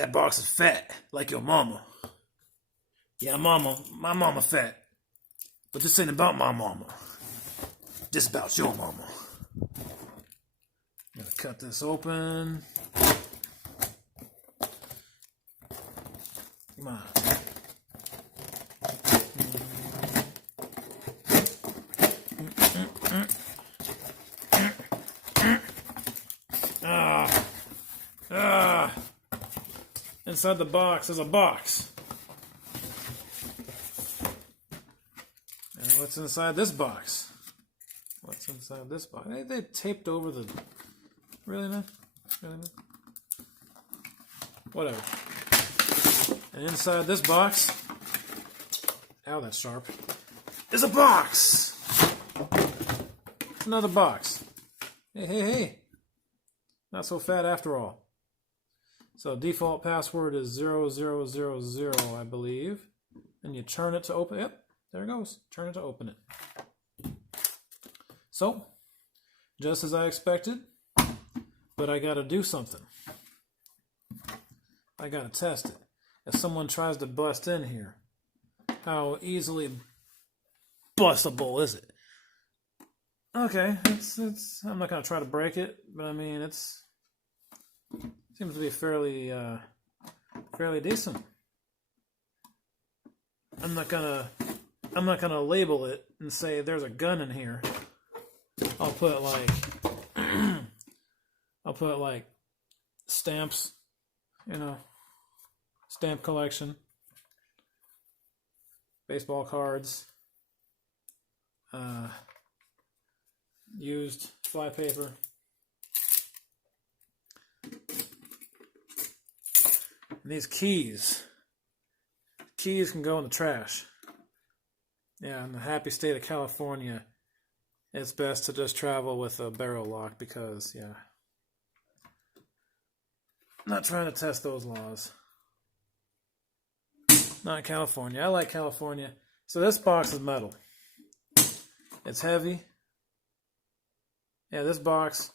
That box is fat, like your mama. Yeah, my mama fat. But this ain't about my mama. This about your mama. Gotta cut this open. Come on. Inside the box is a box. And what's inside this box? What's inside this box? They taped over the... Really, man? Really, man? Whatever. And inside this box... Ow, that's sharp. Is a box! It's another box. Hey. Not so fat after all. So default password is 0000, I believe. And you turn it to open. Yep, there it goes. Turn it to open it. So, just as I expected, but I gotta do something. I gotta test it. If someone tries to bust in here, how easily bustable is it? Okay, it's. I'm not gonna try to break it, but I mean it's. Seems to be fairly decent. I'm not gonna label it and say there's a gun in here. I'll put like stamps, stamp collection, baseball cards, used flypaper. And these keys can go in the trash. Yeah, in the happy state of California, it's best to just travel with a barrel lock because, yeah. I'm not trying to test those laws. Not California. I like California. So this box is metal. It's heavy. Yeah, this box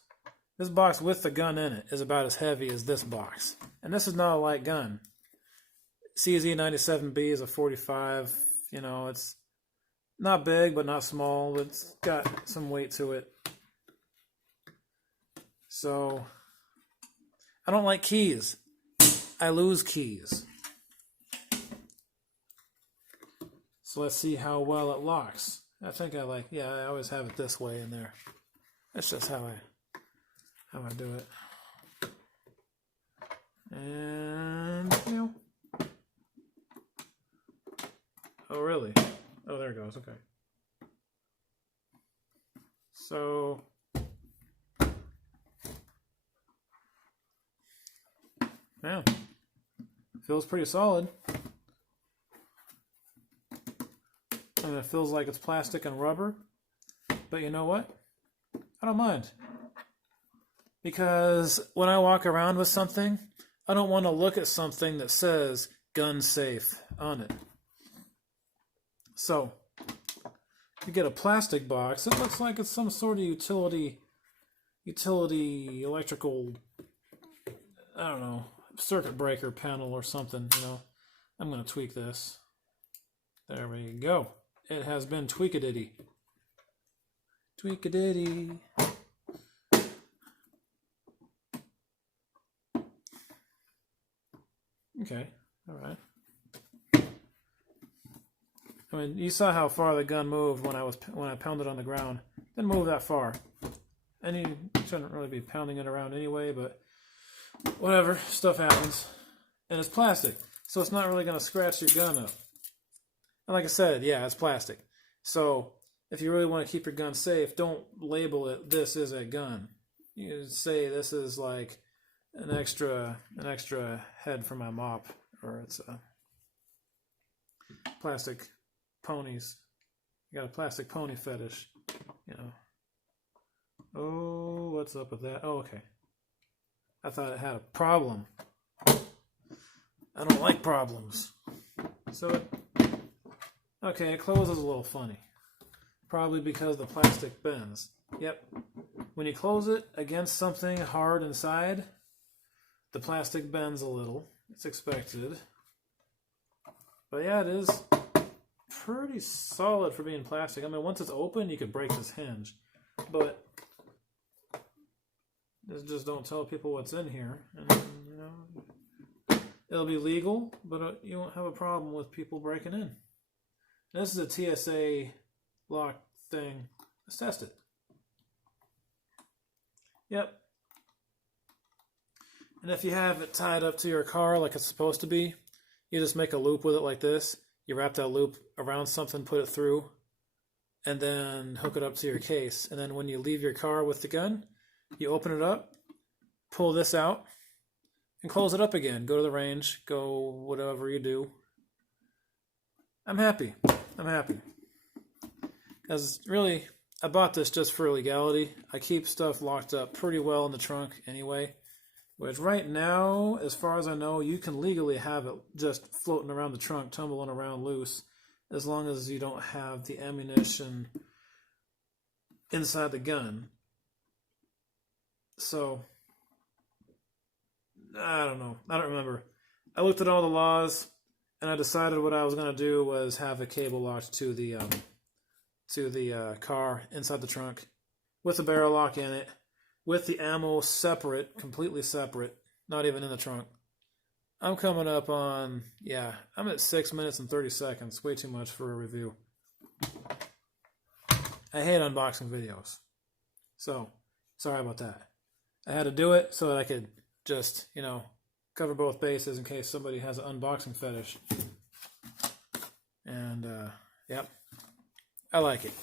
with the gun in it is about as heavy as this box. And this is not a light gun. CZ97B is a 45. It's not big, but not small. It's got some weight to it. So, I don't like keys. I lose keys. So let's see how well it locks. I think I always have it this way in there. That's just how I do it. And, oh, really? Oh, there it goes. Okay. So, yeah, feels pretty solid. I mean, it feels like it's plastic and rubber, but you know what? I don't mind. Because when I walk around with something, I don't want to look at something that says gun safe on it. So, you get a plastic box, it looks like it's some sort of utility electrical, I don't know, circuit breaker panel or something, I'm going to tweak this. There we go. It has been tweak-a-ditty. Tweak-a-ditty. Okay, all right. I mean, you saw how far the gun moved when I pounded on the ground. Didn't move that far. And you shouldn't really be pounding it around anyway, but whatever, stuff happens. And it's plastic, so it's not really going to scratch your gun up. And like I said, yeah, it's plastic. So if you really want to keep your gun safe, don't label it, this is a gun. You say this is like an extra head for my mop, or it's a plastic ponies. You got a plastic pony fetish, Oh, what's up with that? Oh, okay. I thought it had a problem. I don't like problems. So okay, it closes a little funny. Probably because the plastic bends. Yep. When you close it against something hard inside, the plastic bends a little, It's expected. But yeah, it is pretty solid for being plastic. I mean, once it's open, you could break this hinge. But just don't tell people what's in here. And, you know, it'll be legal, but you won't have a problem with people breaking in. This is a TSA lock thing. Let's test it. Yep. And if you have it tied up to your car like it's supposed to be, you just make a loop with it like this. You wrap that loop around something, put it through, and then hook it up to your case. And then when you leave your car with the gun, you open it up, pull this out, and close it up again. Go to the range, go whatever you do. I'm happy. I'm happy. Because really, I bought this just for legality. I keep stuff locked up pretty well in the trunk anyway. Which right now, as far as I know, you can legally have it just floating around the trunk, tumbling around loose, as long as you don't have the ammunition inside the gun. So, I don't know. I don't remember. I looked at all the laws, and I decided what I was going to do was have a cable locked to the car inside the trunk with a barrel lock in it, with the ammo separate, completely separate, not even in the trunk. I'm coming up on, I'm at 6 minutes and 30 seconds. Way too much for a review. I hate unboxing videos. So, sorry about that. I had to do it so that I could just, cover both bases in case somebody has an unboxing fetish. And, yep, I like it.